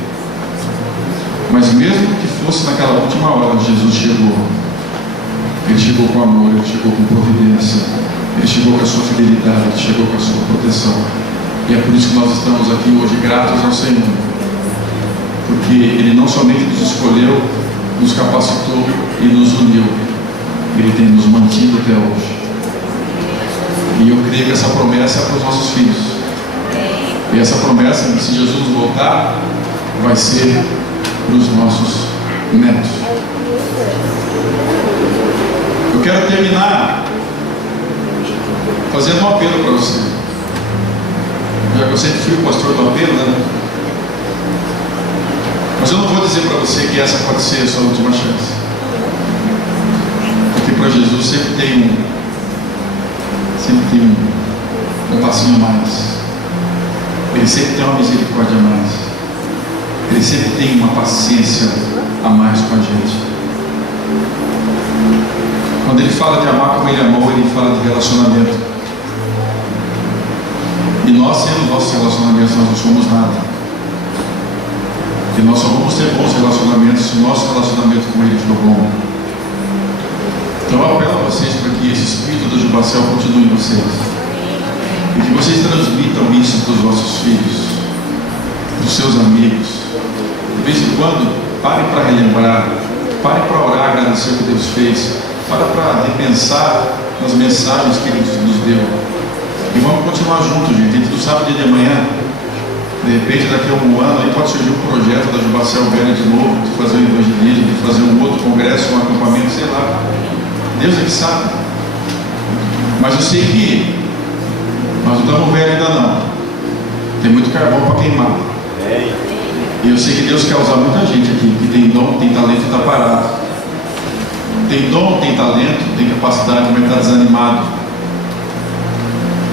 mas mesmo que fosse naquela última hora, Jesus chegou. Ele chegou com amor, ele chegou com providência, ele chegou com a sua fidelidade, ele chegou com a sua proteção. E é por isso que nós estamos aqui hoje gratos ao Senhor, porque Ele não somente nos escolheu, nos capacitou e nos uniu, Ele tem nos mantido até hoje. E eu creio que essa promessa é para os nossos filhos. E essa promessa, se Jesus voltar, vai ser para os nossos netos. Eu quero terminar fazendo um apelo para você. Já que eu sempre fui o pastor do apelo, né? Mas eu não vou dizer para você que essa pode ser a sua última chance. Porque para Jesus sempre tem um passinho a mais. Ele sempre tem uma misericórdia a mais. Ele sempre tem uma paciência a mais com a gente. Quando Ele fala de amar como Ele amou, Ele fala de relacionamento. E nós, sendo nossos relacionamentos, nós não somos nada. E nós só vamos ter bons relacionamentos se o nosso relacionamento com Ele for bom. Então eu apelo a vocês para que esse espírito do Jubacel continue em vocês. E que vocês transmitam isso para os vossos filhos, para os seus amigos. De vez em quando, parem para relembrar, parem para orar, agradecer o que Deus fez. Para repensar nas mensagens que Ele nos deu. E vamos continuar juntos, gente. A gente não sabe o dia de amanhã. De repente, daqui a um ano, aí pode surgir um projeto da Jubacel Velha de novo, de fazer um evangelismo, de fazer um outro congresso, um acampamento, sei lá. Deus é que sabe. Mas eu sei que nós não estamos velhos ainda não. Tem muito carvão para queimar. E eu sei que Deus quer usar muita gente aqui, que tem dom, tem talento e está parado. Tem dom, tem talento, tem capacidade, mas está desanimado.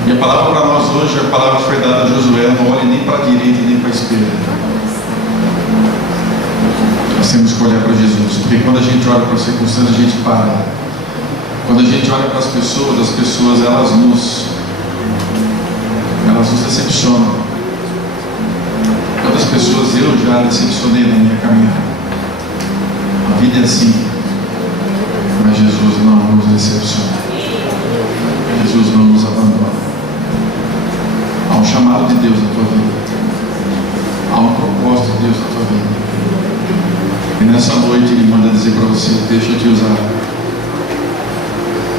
E a palavra para nós hoje, a palavra que foi dada a Josué, não olhe nem para a direita nem para a esquerda. Nós temos que olhar para Jesus, porque quando a gente olha para as circunstâncias, a gente para. Quando a gente olha para as pessoas elas nos decepcionam. Quantas pessoas eu já decepcionei na minha caminhada. A vida é assim. Mas Jesus não nos decepciona. Jesus não nos abandona. Há um chamado de Deus na tua vida. Há um propósito de Deus na tua vida. E nessa noite Ele manda dizer para você: deixa eu te usar.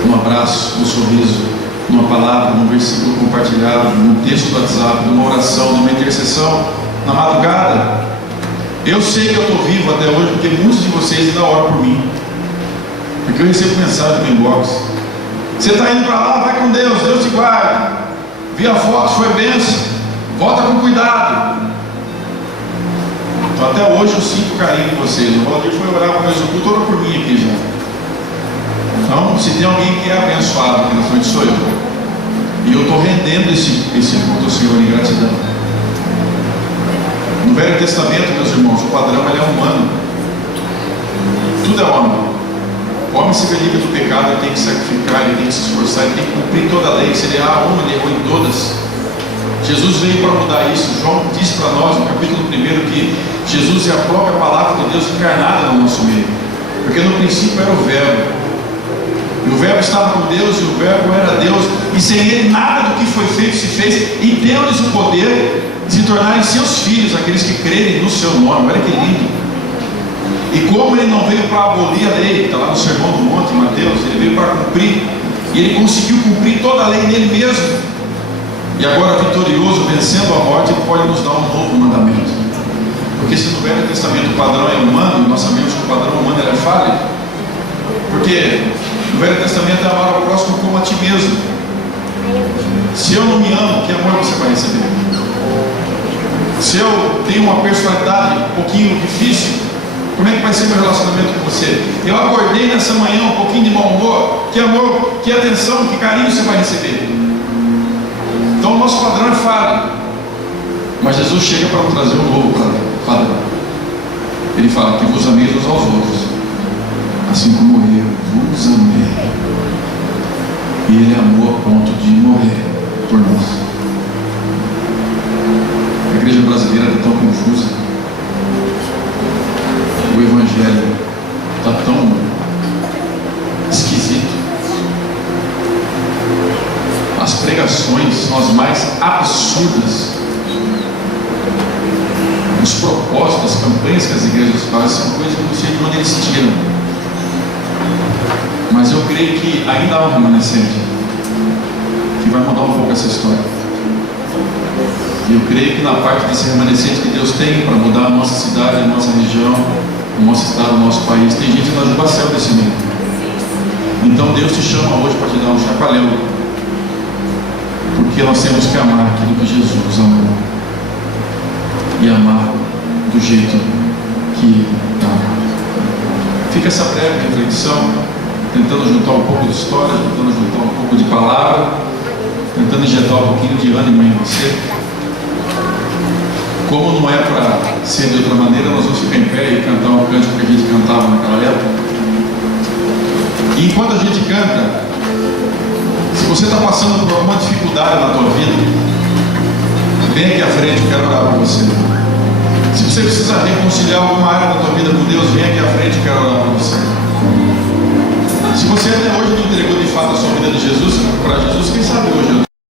Um abraço, um sorriso, uma palavra, um versículo compartilhado, um texto do WhatsApp, uma oração, uma intercessão na madrugada. Eu sei que eu estou vivo até hoje porque muitos de vocês ainda oram por mim. Porque eu recebo mensagem no inbox: você está indo para lá, vai com Deus, Deus te guarda. Vi a foto, foi bênção, volta com cuidado. Então até hoje eu sinto carinho de vocês. O Valdir foi orar para o meu culto, ora por mim aqui já. Então, se tem alguém que é abençoado aqui na frente, sou eu. E eu estou rendendo esse culto ao Senhor em gratidão. No Velho Testamento, meus irmãos, o padrão ele é humano. Tudo é homem. O homem se vê livre do pecado, ele tem que sacrificar, ele tem que se esforçar, ele tem que cumprir toda a lei. Se ele errar uma, ele errou em todas. Jesus veio para mudar isso. João diz para nós, no capítulo 1, que Jesus é a própria palavra de Deus encarnada no nosso meio. Porque no princípio era o Verbo. E o Verbo estava com Deus, e o Verbo era Deus, e sem Ele nada do que foi feito se fez, e deu-lhes o poder de se tornarem seus filhos, aqueles que crerem no seu nome. Olha que lindo. E como Ele não veio para abolir a lei, está lá no Sermão do Monte, Mateus, Ele veio para cumprir, e Ele conseguiu cumprir toda a lei nele mesmo. E agora, vitorioso, vencendo a morte, Ele pode nos dar um novo mandamento. Porque se no Velho Testamento o padrão é humano, nós sabemos que o padrão humano é falho. Porque no Velho Testamento é amar ao próximo como a ti mesmo. Se eu não me amo, que amor você vai receber? Se eu tenho uma personalidade um pouquinho difícil, como é que vai ser meu relacionamento com você? Eu acordei nessa manhã um pouquinho de mau humor, que amor, que atenção, que carinho você vai receber? Então o nosso padrão é falho. Mas Jesus chega para nos trazer um novo padrão. Ele fala que vos ameis uns aos outros, assim como eu vos amei. E Ele amou a ponto de morrer por nós. A igreja brasileira está tão confusa. O evangelho está tão esquisito. As pregações são as mais absurdas. Os propósitos, as campanhas que as igrejas fazem são coisas que não sei de onde eles tiram. Mas eu creio que ainda há um remanescente que vai mudar um pouco essa história. E eu creio que na parte desse remanescente que Deus tem para mudar a nossa cidade, a nossa região, o nosso estado, o nosso país, tem gente na Jubacel desse meio. Então Deus te chama hoje para te dar um chacoalhão, porque nós temos que amar aquilo que Jesus amou e amar do jeito que Ele ama. Fica essa breve reflexão, tentando juntar um pouco de história, tentando juntar um pouco de palavra, tentando injetar um pouquinho de ânimo em você. Como não é para ser de outra maneira, nós vamos ficar em pé e cantar um cântico que a gente cantava naquela época. E enquanto a gente canta, se você está passando por alguma dificuldade na tua vida, vem aqui à frente, eu quero orar por você. Se você precisa reconciliar alguma área da tua vida com Deus, vem aqui à frente, eu quero orar por você.